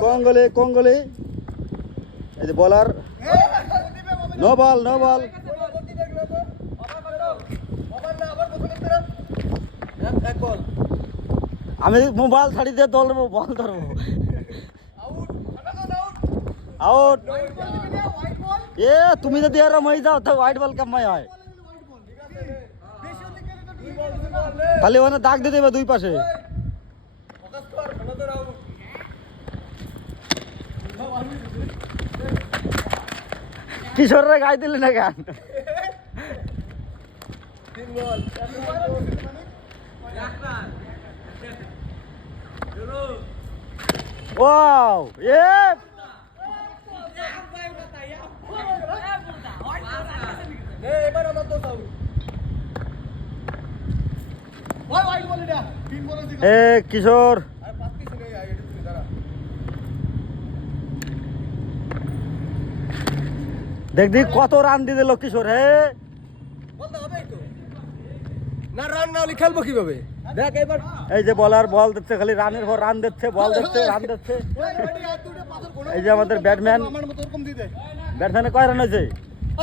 কঙ্গলি কঙ্গলি এই যে বলার নো বল নো বল আমি মোবাইল ছাড়ি দিয়ে দৌড়বো বল ধরবো আউট এ তুমি যদি এরম হয়ে যাও তো হোয়াইট বল কেমন হয় তাহলে ওখানে দাগ দিয়ে দেবে দুই পাশে কিশোররা গাই দিলি না গান ওয়াও এ এ কিশোর দেখ দেখ কত রান দিয়ে দিল কিশোর হে না রান না হলে খেলবো কিভাবে দেখ এবার এই যে বলার বল দিচ্ছে খালি রানের পর রান দিচ্ছে বল দিচ্ছে রান দিচ্ছে এই যে আমাদের ব্যাটম্যান ব্যাটম্যানে কয় রান হয়েছে